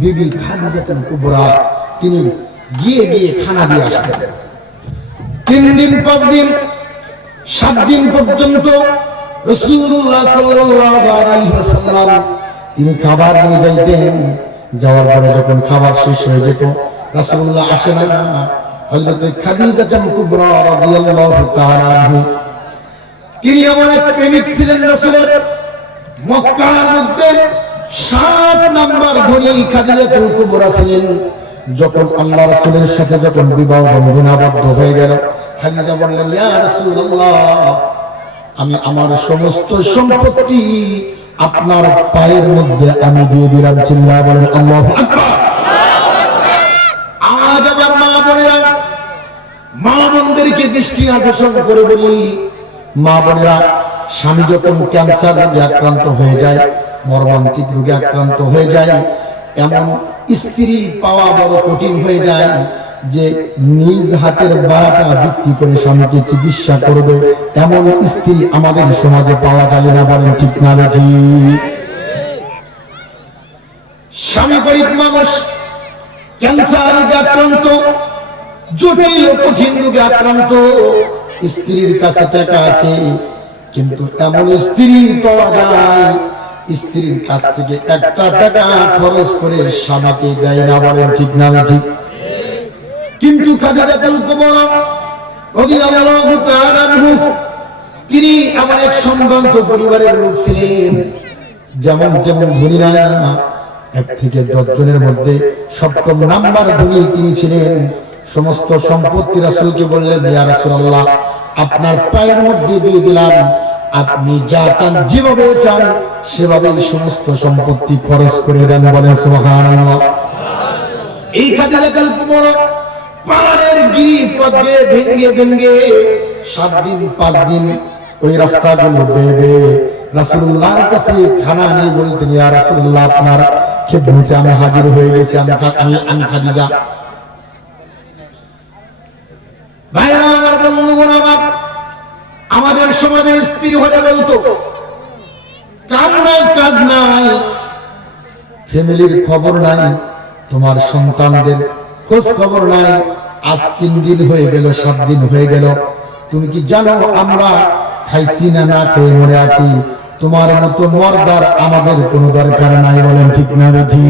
বিবি খাদিজাতুল কুবরা তিনি গিয়ে গিয়ে খানা দিয়ে আসতেন। 3 দিন 5 দিন 7 দিন পর্যন্ত রাসূলুল্লাহ সাল্লাল্লাহু আলাইহি ওয়াসাল্লাম তিনি খাবার নিয়ে যাইতেন। যাওয়ার পরে যখন খাবার শেষ হয়ে যেত রাসূলুল্লাহ আসেন না, হযরত খাদিজাতুল কুবরা রাদিয়াল্লাহু তাআলা আনহা তিনি এমন এক প্রেমিক ছিলেন রাসূলের। মক্কার মধ্যে 7 নাম্বার ধনী খাদিজাতুল কুবরা ছিলেন। যখন আল্লাহ রাসূলের সাথে যখন বিবাহ বন্ধনে আবদ্ধ হয়ে গেল, খাদিজা বললেন, ইয়া রাসূলুল্লাহ, আমি আমার সমস্ত সম্পত্তি আপনার পায়ের মধ্যে আমি দিয়ে দিলাম। চিল্লা বলেন আল্লাহু আকবার। আজ আমার মা বোনদেরকে দৃষ্টি আকর্ষণ করে বলি, মা বোনেরা, স্বামী যখন ক্যান্সার রোগে আক্রান্ত হয়ে যায়, মর্মান্তিক রোগে আক্রান্ত হয়ে যায়, এমন স্ত্রী পাওয়া বড় কঠিন হয়ে যায় যে নিজ হাতের বাটা বিক্রি করে স্বামীকে চিকিৎসা করবে, এমন স্ত্রী আমাদের সমাজে পাওয়া যায় না। বলেন ঠিক না বেঠি? স্বামী গরিব মানুষ, ক্যান্সার রোগে আক্রান্ত, জটিল কঠিন রোগে আক্রান্ত, স্ত্রীর কাছে টাকা আছে কিন্তু এমন স্ত্রী পাওয়া যায় স্ত্রীর কাছ থেকে একটা টাকা খরচ করে স্বামীকে দেয় না। বলেন ঠিক না ঠিক? কিন্তু খাদিজাতুল কুবরা রাদিয়াল্লাহু তাআলা আনহা তিনি এমন এক সম্ভ্রান্ত পরিবারের লোক ছিলেন, যেমন তেমন ধনী না, 1 থেকে 10 জনের মধ্যে 7ম নাম্বার ধনী তিনি ছিলেন। সমস্ত সম্পত্তি রাসূলকে বললেন, ইয়া রাসূলুল্লাহ, আপনার পায়ের মধ্যে দিয়ে দিলাম, আপনি যা চান যেভাবে চান সেভাবেই সমস্ত সম্পত্তি খরচ করে দেন। বলেন সুবহানাল্লাহ। এই খাদিজাতুল কুবরা পাহাড়ের গিরিপথ ভেঙে ভেঙে 7 দিন 5 দিন ওই রাস্তাগুলো বেয়ে রাসূলুল্লাহর কাছে খানা নিয়ে বলতেন, ইয়া রাসূলুল্লাহ, আপনার খেদমতে আমি হাজির হয়ে গেছি, আমি খাদিজা। ভাইরা আমার, বন্ধুগণ আমার, আমাদের সমাজের স্ত্রী হলে বলতো, কাজ নাই, কাজ নাই, ফ্যামিলির খবর নাই, তোমার সন্তানদের খোঁজ খবর নাই, আজ 3 দিন হয়ে গেল, 7 দিন হয়ে গেল, তুমি কি জানো আমরা খাইছি না না খেয়ে মরে আছি? তোমার মতো মর্দার আমাদের কোনো দরকার নাই। বলেন ঠিক না বেঠি?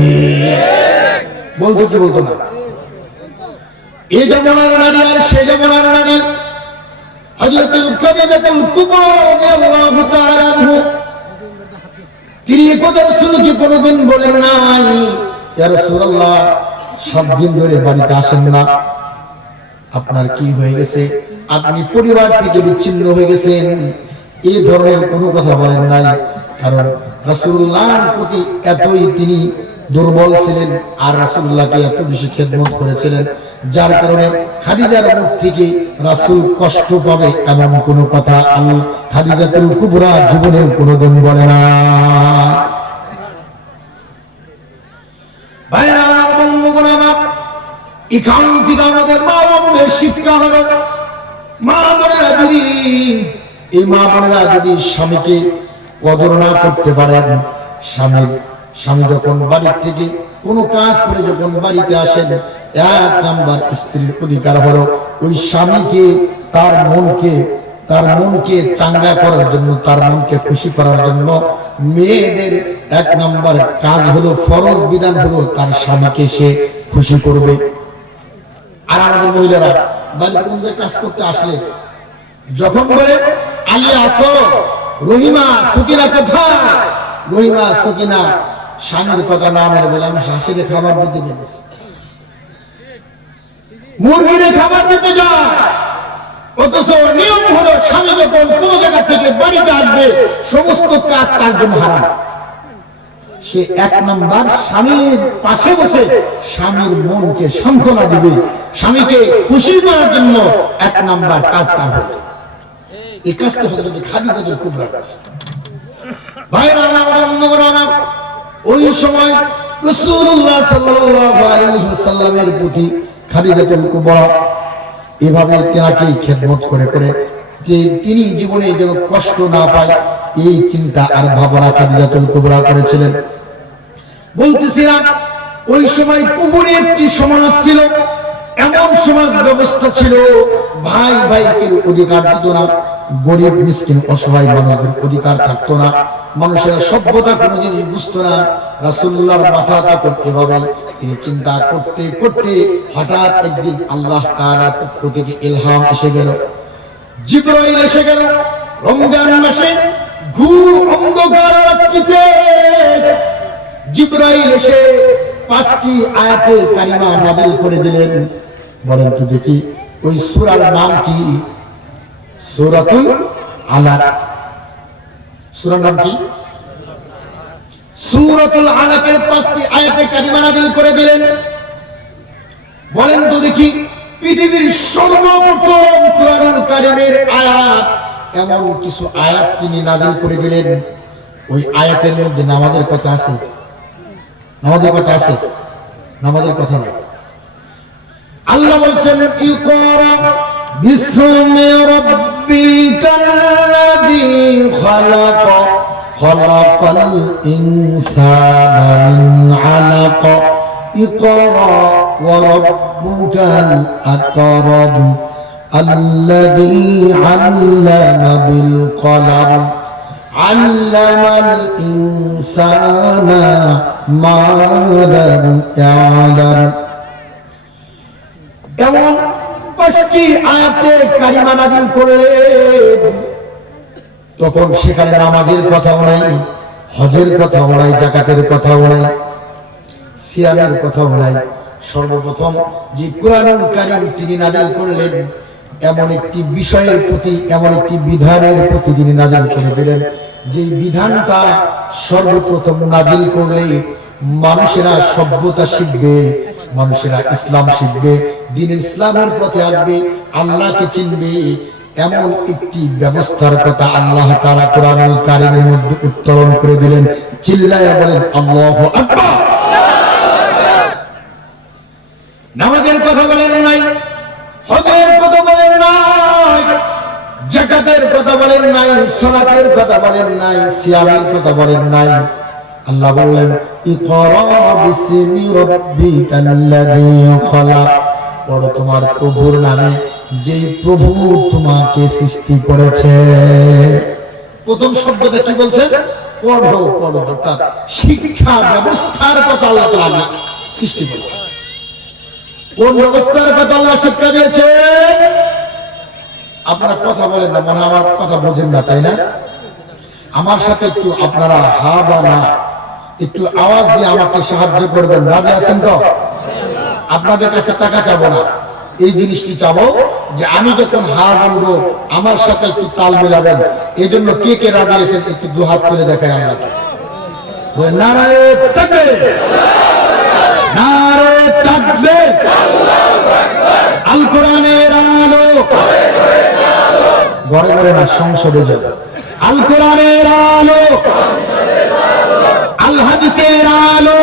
বলতো কি বলতো না? এই জমানার নারী আর সেই জমানার নারী, হযরত খাদিজাতুল কুবরা রাদিয়াল্লাহু তাআলা আনহা তিনি একদা রাসূলকে কোনোদিন বলেন নাই, ইয়া রাসূলুল্লাহ, 7 দিন ধরে বাড়িতে আসেন না, আপনার কি হয়ে গেছে? আপনি পরিবার থেকে বিচ্ছিন্ন হয়ে গেছেন, এই ধরনের কোনো কথা বলেন নাই। কারণ রাসূলুল্লাহর প্রতি এতই তিনি দুর্বল ছিলেন আর রাসূলুল্লাহকে এত বেশি খেদমত করেছিলেন, যার কারণে খাদিজার মুখ থেকে রাসূল কষ্ট পাবে এমন কোনো কথা খাদিজাতুল কুবরা জীবনেও কোনোদিন বলে না। ভাইরা আমার, বন্ধুগণ আমার, এখান থেকে আমাদের মা বোনদের শিক্ষা হলো, মা বোনেরা যদি স্বামীকে কদর না করতে পারেন, স্বামী যখন বাড়ির থেকে কোনো কাজ করে যখন বাড়িতে আসেন, 1 নাম্বার স্ত্রীর অধিকার হলো ওই স্বামীকে তার মনকে চাঙ্গা করার জন্য, তার মনকে খুশি করার জন্য মেয়েদের 1 নাম্বার কাজ হলো, ফরজ বিধান হলো তার স্বামীকে সে খুশি করবে। আর আমাদের মহিলারা বাড়িতে কাজ করতে আসলে যখন বলে, আলিয়া আসো, রহিমা সুকিনা কোথায়? রহিমা সুকিনা স্বামীর কথা না মেনে বলে, আমি হাসিরে খাবার দিতে গেছি, মুরগিরে খাবার দিতে যায়। অথচ নিয়ম হলো স্বামী যখন কোন জায়গা থেকে বাড়িতে আসবে সমস্ত কাজ তার জন্য হারাম। সে 1 নাম্বার স্বামীর পাশে বসে স্বামীর মনকে সান্ত্বনা দিবে, স্বামীকে খুশি করার জন্য 1 নাম্বার কাজ তার হবে। এই কাজটা হযরত খাদিজাতুল কুবরা করেছে। ভাইরা আমার, ওই সময় রাসূলুল্লাহ সাল্লাল্লাহু আলাইহি ওয়াসাল্লামের প্রতি খাদিজাতুল কুবরা এভাবে তেনাকে খেদমত করে করে যে তিনি জীবনে যেন কষ্ট না পায়, এই চিন্তা আর ভাবনা খাদিজাতুল কুবরা করেছিলেন। বলতেছিলাম ওই সময় কুবুরি একটি সমাজ ছিল, এমন সমাজ ব্যবস্থা ছিল ভাই ভাইকে অধিকার দিত না, গরিব মিসকিন অসহায় মানুষদের অধিকার থাকতো না, মানুষের সভ্যতা কোনো জিনিস বুঝতো না। রাসূলুল্লাহর মাথা তখন এভাবে তিনি চিন্তা করতে করতে হঠাৎ একদিন আল্লাহ তাআলার পক্ষ থেকে ইলহাম এসে গেল, জিবরাইল এসে গেল। রমজান মাসে ঘুর অন্ধকার রাত্রিতে জিবরাইল এসে 5টি আয়াতে কারিমা নাযিল করে দিলেন। বলেন তো দেখি ওই সূরার নাম কি? সূরাতুল আলাক। সূরার নাম কি? সূরাতুল আলাকের 5টি আয়াতে কারিমা নাযিল করে দিলেন। বলেন তো দেখি পৃথিবীর সর্বপ্রথম কুরআনুল কারীমের আয়াত, এমন কিছু আয়াত তিনি নাযিল করে দিলেন। ওই আয়াতের মধ্যে নামাজের কথা আছে? নামাজের কথা আছে? নামাজের কথা নেই। আল্লাহ বলছেন ইকরা বিসমি রাব্বিকাল্লাযী খালাক খালাকাল ইনসানা মিন আলাক ইকরা ওয়া রাব্বুকাল আকরাম আল্লাযী আল্লামা বিল কলম আল্লামাল ইনসানা মা লাম ইয়ালাম। এমন 5টি আয়াতে কারিমা নাযিল করলেন। তখন সেখানে নামাজের কথাও নাই, হজের কথাও নাই, যাকাতের কথাও নাই, সিয়ামের কথাও নাই। সর্বপ্রথম যে কুরআনুল কারীম তিনি নাযিল করলেন, এমন একটি বিষয়ের প্রতি, এমন একটি বিধানের প্রতি তিনি নাযিল করে দিলেন, যে বিধানটা সর্বপ্রথম নাযিল করলে মানুষেরা সভ্যতা শিখবে, মানুষেরা ইসলাম শিখবে, দ্বীন ইসলামের পথে আসবে, আল্লাহকে চিনবে। এমন একটি ব্যবস্থার কথা আল্লাহ তাআলা কুরআনুল কারীমের মধ্যে উত্তোলন করে দিলেন। চিল্লায়া বলেন আল্লাহু আকবার। নামাজের কথা বলেন নাই, হজের কথা বলেন নাই, যাকাতের কথা বলেন নাই, সালাতের কথা বলেন নাই, সিয়ামের কথা বলেন নাই। আল্লাহ বললেন ইকরা বিসমি রাব্বিকাল্লাযী খালাক, পড়ো তোমার প্রভুর নামে, যেই প্রভু তোমাকে সৃষ্টি করেছে। প্রথম শব্দটা কি বলছেন? পড়ো পড়ো, অর্থাৎ শিক্ষা ব্যবস্থার কথা আল্লাহ তাআলা সৃষ্টি করেছে। কোন ব্যবস্থার কথা আল্লাহ শিক্ষা দিয়েছে? আপনারা কথা বলেন না, মনে আমার কথা বোঝেন না, তাই না? আমার সাথে একটু আপনারা হা বা না একটু আওয়াজ দিয়ে আমাকে সাহায্য করবেন। রাজি আছেন তো? আপনাদের কাছে টাকা চাবো না, এই জিনিসটি চাবো যে আমি যখন হা বলবো আমার সাথে একটু তাল মেলাবেন। এই জন্য কে কে রাজি আছেন একটু দু হাত তুলে দেখায় আল্লাহকে। নারায়ে তাকবীর, নারায়ে তাকবীর, আল্লাহু আকবার। আল কোরআনের আলো ঘরে ঘরে না, সংসদে যাবে। আল কোরআনের আলো, আল হাদিসের আলো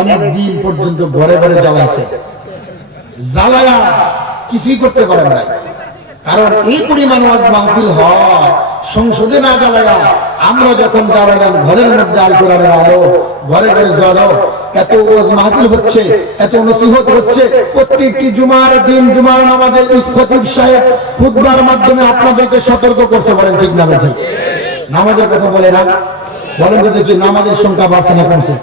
অনেক দিন পর্যন্ত ঘরে ঘরে জ্বালাইছে, জ্বালায়া কিছুই করতে পারেন নাই। কারণ এই পরিমাণ ওয়াজ মাহফিল হয়, সংসদে না জ্বালায়া আমরা যখন জ্বালালাম ঘরের মধ্যে আল কোরআনের আলো, ঘরে ঘরে জ্বালো, এত ওয়াজ মাহফিল হচ্ছে, এত নসিহত হচ্ছে। প্রত্যেকটি জুমার দিন জুমার নামাজে খতিব সাহেব খুতবার মাধ্যমে আপনাদেরকে সতর্ক করছে। বলেন ঠিক না ঠিক? নামাজের কথা বলে না, বলেন তো দেখি নামাজের সংখ্যা বাড়ছে না কমছে?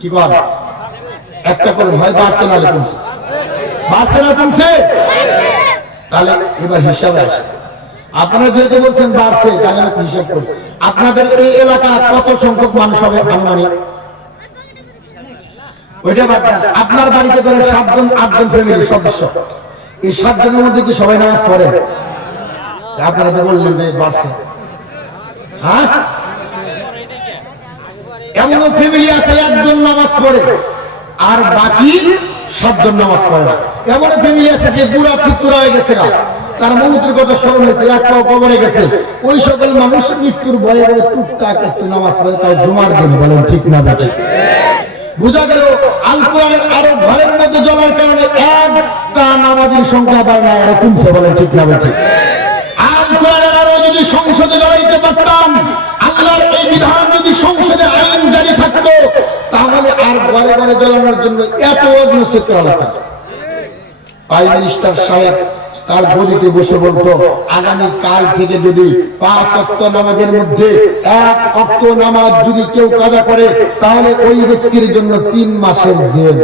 কি বল একটা করে হয় বাড়ছে না কমছে? বাড়ছে না কমছে? তাহলে এবার হিসাবে আসে। আপনারা যেহেতু বলছেন বাড়ছে, তাহলে আমি হিসাব করি আপনাদের এই এলাকার কত সংখ্যক মানুষ হবে আনুমানিক? ওইটা বাদ দেন, আপনার বাড়িতে ধরেন 7 জন 8 জন ফ্যামিলির সদস্য, এই 7 জনের মধ্যে কি সবাই নামাজ পড়ে? আপনারা তো বললেন যে বাড়ছে। হ্যাঁ, এমন ফ্যামিলি আছে 1 জন নামাজ পড়ে আর বাকি 7 জন নামাজ পড়ে না। এমন ফ্যামিলি আছে যে বুড়া থুতুরা হয়ে গেছে, তার মৌতের কথা স্মরণ হয়েছে, এক পাও কবরে গেছে। ওই সকল মানুষ মৃত্যুর ভয়ে ভয়ে টুকটাক একটু নামাজ পড়ে, তাও জুমার দিন। বলেন ঠিক না বেঠিক? বোঝা গেল আল কোরআনের আরো ঘরের মধ্যে জমার কারণে একটা নামাজের সংখ্যা বাড়ে না, আরো কমছে। বলেন ঠিক না বেঠিক? আল কোরআনের আরো যদি সংসদে লড়াইতে পারতাম, আল্লাহর এই বিধান যদি সংসদে আইন জারি থাকতো, ঘরে ঘরে জ্বালানোর জন্য এত অগ্রসর করা লাগতো। প্রাইম মিনিস্টার সাহেব তার গদিতে বসে বলতো, আগামী কাল থেকে যদি 5 ওয়াক্ত নামাজের মধ্যে 1 ওয়াক্ত নামাজ যদি কেউ কাজা করে তাহলে ওই ব্যক্তির জন্য 3 মাসের জেল।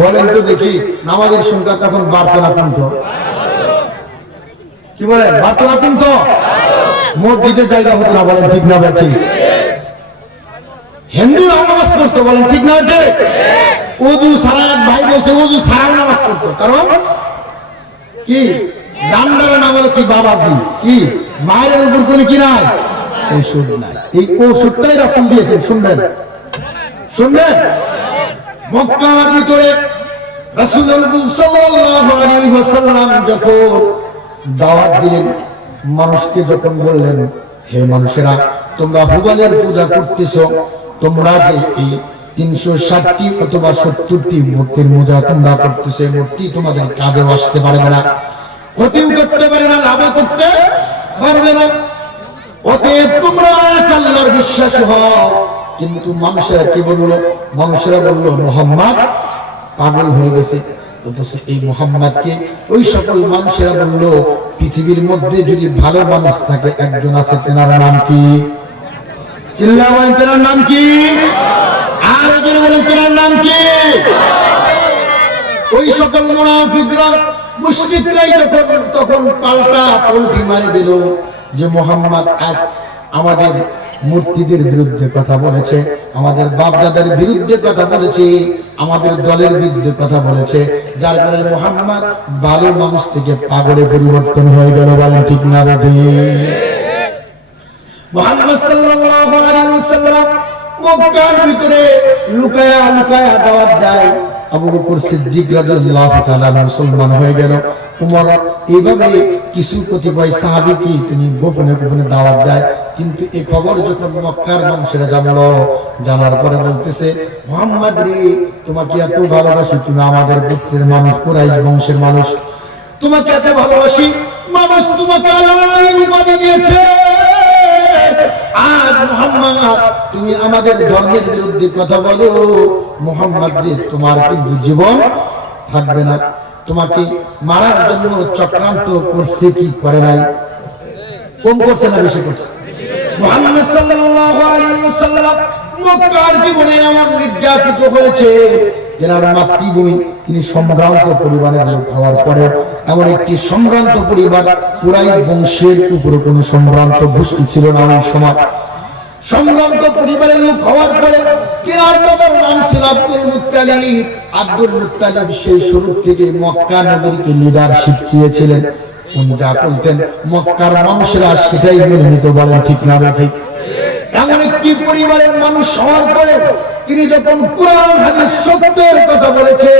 বলেন তো দেখি, নামাজের সংখ্যা তখন বাড়তো না কমতো? কি বলেন, বাড়তো না কমতো? মসজিদে জায়গা হতো না, বলেন ঠিক না ঠিক? হিন্দুরা নামাজ পড়তো, বলেন ঠিক না ঠিক? ওযু সারা, ভাই বলছে ওযু সারা নামাজ পড়তো, কারণ কি ডান্ডার নাম হলো কি বাবাজি, কি মায়ের উপর কোনো কি নাই, ওষুধ নাই। এই ওষুধটাই রাসূল দিয়েছেন, শুনবেন শুনবেন। মক্কার ভিতরে রাসূলুল্লাহ সাল্লাল্লাহু আলাইহি ওয়াসাল্লাম যখন দাওয়াত দিলেন, মানুষকে যখন বললেন, হে মানুষেরা, তোমরা হুবালের পূজা করতেছো, তোমরা যে এই 360টি অথবা 70টি মূর্তির পূজা তোমরা করতেছো, মূর্তি তোমাদের কাজে আসতে পারবে না, ক্ষতিও করতে পারে না, লাভও করতে পারবে না। অতএব তোমরা আল্লাহর বিশ্বাস হও। কিন্তু মানুষেরা কি বললো? মানুষেরা বলল মুহাম্মদ পাগল হয়ে গেছে। অথচ এই মুহাম্মদকে ওই সকল মানুষেরা বলল, পৃথিবীর মধ্যে যদি ভালো মানুষ থাকে একজন আছে, তেনার নাম কি? চিল্লাবেন, তেনার নাম কি? আর একজন বলেন, তেনার নাম কি? ওই সকল মুনাফিকরা, মুশরিকরাই তখন পাল্টা পল্টি মারি দিল যে মুহাম্মদ আজ আমাদের মূর্তিদের বিরুদ্ধে কথা বলেছে, আমাদের বাপ দাদার বিরুদ্ধে কথা বলেছে, আমাদের দলের বিরুদ্ধে কথা বলেছে, যার কারণে মুহাম্মদ ভালো মানুষ থেকে পাগলে পরিবর্তন হয়ে গেল। বলেন ঠিক না ঠিক? মুহাম্মদ সাল্লাল্লাহু আলাইহি ওয়াসাল্লাম মক্কার ভিতরে লুকায়া লুকায়া দাওয়াত দেয়। আবু বকর সিদ্দিক রাদিয়াল্লাহু তাআলা মুসলমান হয়ে গেল। উমর এইভাবে কিছু কতিপয় সাহাবীকে তিনি গোপনে গোপনে দাওয়াত দেয়। কিন্তু এই খবর যখন মক্কার মানুষেরা জানলো, জানার পরে বলতেছে, মুহাম্মদ রে, তোমাকে এত ভালোবাসি, তুমি আমাদের গোত্রের মানুষ, কুরাইশ বংশের মানুষ, তোমাকে এত ভালোবাসি, মানুষ তোমাকে আল্লাহ উপাধি দিয়েছে। আজ মুহাম্মদ তুমি আমাদের ধর্মের বিরুদ্ধে কথা বলো, মুহাম্মদ রে, তোমার কিন্তু জীবন থাকবে না। তোমাকে মারার জন্য চক্রান্ত করছে কি করে নাই? কম করছে না বেশি করছে? মুহাম্মদ সাল্লাল্লাহু আলাইহি ওয়াসাল্লাম মক্কার জীবনে এমন নির্যাতিত হয়েছে, যার মাতৃভূমি, তিনি সম্ভ্রান্ত পরিবারের লোক হওয়ার পরে, এমন একটি সম্ভ্রান্ত পরিবার, কুরাইশ বংশের উপরে কোনো সম্ভ্রান্ত গোষ্ঠী ছিল না ওই সময়। সম্ভ্রান্ত পরিবারের লোক হওয়ার পরে তিনার দাদার নাম ছিল আব্দুল মুত্তালিব। আব্দুল মুত্তালিব সেই শুরু থেকে মক্কা নগরীকে লিডারশিপ চেয়েছিলেন। উনি যা বলতেন মক্কার মানুষেরা সেটাই মেনে নিত। বলেন ঠিক না ঠিক? এমন একটি পরিবারের মানুষ হওয়ার পরে তিনি যখন কুরআন হাদিস সত্যের কথা বলেছে,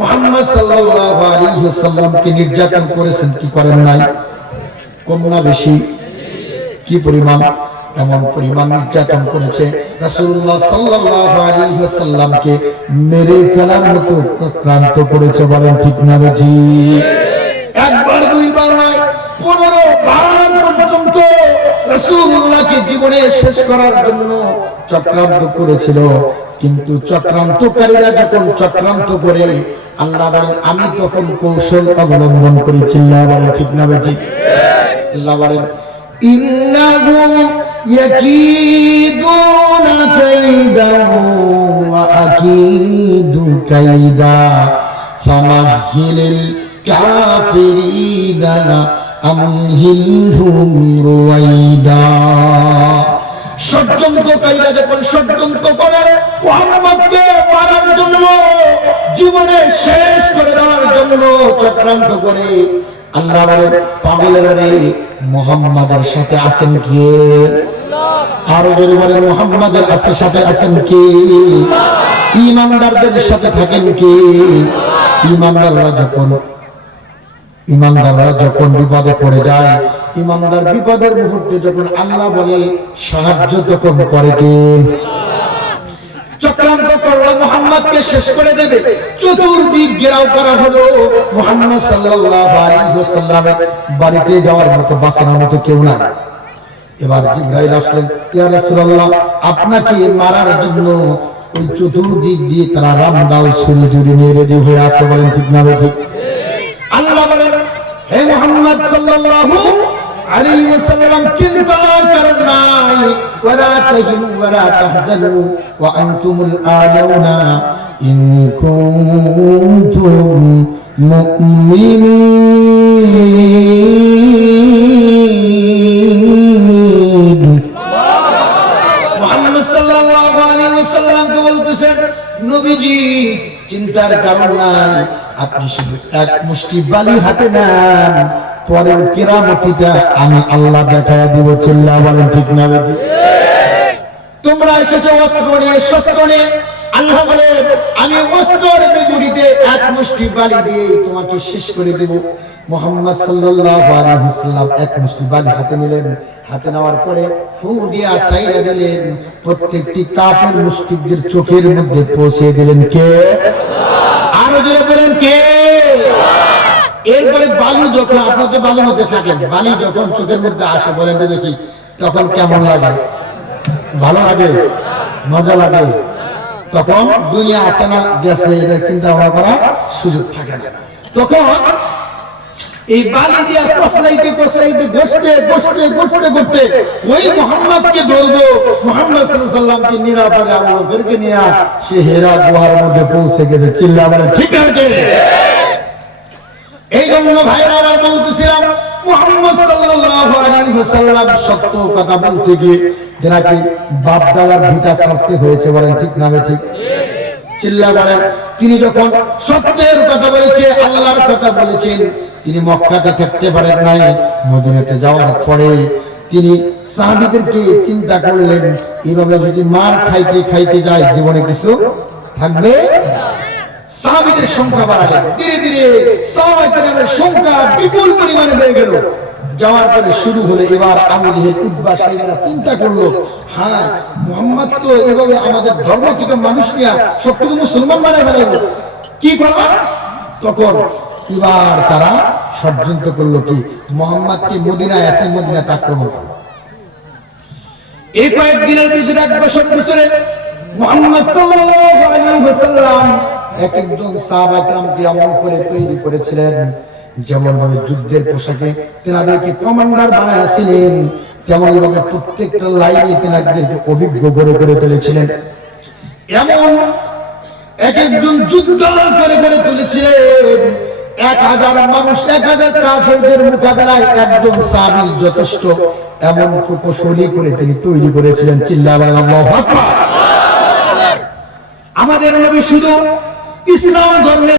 মুহাম্মদ সাল্লাল্লাহু আলাইহি ওয়াসাল্লামকে নির্যাতন করেছেন কি করেন নাই? কম না বেশি? কি পরিমাণ? এমন পরিমাণ নির্যাতন করেছে, রাসূলুল্লাহ সাল্লাল্লাহু আলাইহি ওয়াসাল্লামকে মেরে ফেলার মতো ক্রান্ত করেছে। বলেন ঠিক না ঠিক? একবার দুইবার নয়, 15 বার পর্যন্ত রাসূলুল্লাহকে জীবনে শেষ করার জন্য চক্রান্ত করেছিল। কিন্তু চক্রান্তকারীরা যখন চক্রান্ত করে, আল্লাহ বলেন আমি তখন কৌশল অবলম্বন করি। চিল্লাহ বলেন ঠিক না ঠিক? আল্লাহ বলেন ইন্নাহুম ইয়াকিদুনা কাইদান ওয়া আকিদু কাইদা ফামাহিলিল কাফিরিনা আমহিলহুম রুয়াইদা। ষড়যন্ত্রকারীরা যখন ষড়যন্ত্র করে মুহাম্মদকে মারার জন্য, জীবনে শেষ করে দেওয়ার জন্য চক্রান্ত করে, আল্লাহ বলেন পাগলেরা রে, মুহাম্মাদের সাথে আছেন কে? আরো জোরে বলেন, মুহাম্মাদের সাথে আছেন কে? ঈমানদারদের সাথে থাকেন কে? ঈমানদাররা যখন বিপদে পড়ে যায়, ঈমানদার বিপদের মুহূর্তে যখন আল্লাহ বলে সাহায্য তখন করে কে? চক্রান্ত করলো মুহাম্মদকে শেষ করে দেবে, চতুর্দিক ঘেরাও করা হলো। মুহাম্মদ সাল্লাল্লাহু আলাইহি ওয়াসাল্লামের বাড়িতে যাওয়ার মতো, বাঁচানোর মতো কেউ নাই। এবার জিবরাইল আসলেন, ইয়া রাসূলুল্লাহ, আপনাকে মারার জন্য ওই চতুর্দিক দিয়ে তারা রামদাল ছুরি ছুরি নিয়ে রেডি হয়ে আছে, বলেন ঠিক না ঠিক? আল্লাহ বলেন, হে মুহাম্মদ সাল্লাল্লাহু আলাইহি ওয়াসাল্লাম, চিন্তা করেন নাই, ওয়ালা তাহিনু ওয়ালা তাহজানু ওয়া আনতুমুল আলাউনা ইন কুনতুম মুমিনিন। মুহাম্মদ সাল্লাল্লাহু আলাইহি ওয়াসাল্লামকে বলতেছেন, নবীজি চিন্তার কারণ নাই, আপনি শুধু এক মুষ্টি বালি হাতে নেন, পরের কিরামতিটা আমি আল্লাহ দেখায়া দিব। চিল্লা বলেন ঠিক না বেটি? তোমরা এসেছো অস্ত্র নিয়ে, শস্ত্র নিয়ে, আল্লাহ বলেন আমি অস্ত্রের বিপরীতে এক মুষ্টি বালি দিয়ে তোমাকে শেষ করে দেব। মুহাম্মদ সাল্লাল্লাহু আলাইহি ওয়াসাল্লাম এক মুষ্টি বালি হাতে নিলেন, হাতে নেওয়ার পরে ফু দিয়া সাইরা দিলেন, প্রত্যেকটি কাফের মুশরিকদের চোখের মধ্যে পৌঁছে দিলেন। কে? আরো জোরে বলেন কে? এরপরে বালু যখন, আপনার তো বালুর মধ্যে থাকেন, বালি যখন চোখের মধ্যে আসে, বলেন তো দেখি তখন কেমন লাগে? ভালো লাগে, মজা লাগে। তখন দুনিয়া আসে না গেছে, এটা চিন্তা ভাবনা করার সুযোগ থাকে না। তখন এই বালি দিয়ে কসলাইতে কসলাইতে বসতে বসতে বসতে করতে ওই মুহাম্মদকে ধরবো, মুহাম্মদ সাল্লাল্লাহু আলাইহি ওয়াসাল্লামকে নিরাপদে আবু বকরকে নিয়ে সে হেরা গুহার মধ্যে পৌঁছে গেছে। চিল্লা বলেন ঠিক আছে? এই জন্য ভাইরা আবার বলতেছিলাম, মুহাম্মদ সাল্লাল্লাহু আলাইহি ওয়াসাল্লাম সত্য কথা বলতে গিয়ে যেনাকে বাপ দাদার ভিটা ছাড়তে হয়েছে, বলেন ঠিক না ঠিক? চিল্লা বলেন। তিনি যখন সত্যের কথা বলেছে, আল্লাহর কথা বলেছেন, তিনি মক্কাতে থাকতে পারেন নাই, মদিনাতে যাওয়ার পরে তিনি সাহাবীদেরকে চিন্তা করলেন, এইভাবে যদি মার খাইতে খাইতে যায় জীবনে কিছু থাকবে। সাহাবীদের সংখ্যা বাড়ালেন, ধীরে ধীরে সাহাবাদের সংখ্যা বিপুল পরিমাণে বেড়ে গেল। যাওয়ার পরে শুরু হলো এবার আবু জেহেল উতবা সাইয়েরা চিন্তা করলো, হ্যাঁ মুহাম্মদ তো এভাবে আমাদের ধর্ম থেকে মানুষ নিয়ে সবটুকু মুসলমান বানায় ফেলাইব, কি করবা? তখন এবার তারা ষড়যন্ত্র করলো কি, মুহাম্মদকে মদিনায় আছে, মদিনাতে আক্রমণ করো। এই কয়েকদিনের পিছনে, এক বছর পিছনে মুহাম্মদ সাল্লাল্লাহু আলাইহি ওয়াসাল্লাম এক একজন সাহাবা کرامকে এমন করে তৈরি করেছিলেন, যেমন ভাবে যুদ্ধের পোশাকে তেনাদেরকে কমান্ডার বানাইছিলেন, তেমন ভাবে প্রত্যেকটা লাইনে তেনাদেরকে অভিজ্ঞ করে করে তুলেছিলেন। এমন এক একজন যুদ্ধ করে করে তুলেছিলেন, 1000 মানুষ, 1000 কাফেরদের মোকাবেলায় একজন সাহাবী যথেষ্ট, এমন প্রকৌশলী করে তিনি তৈরি করেছিলেন। চিল্লা বলেন আল্লাহু আকবার। আমাদের নবী শুধু ইসলাম ধর্মে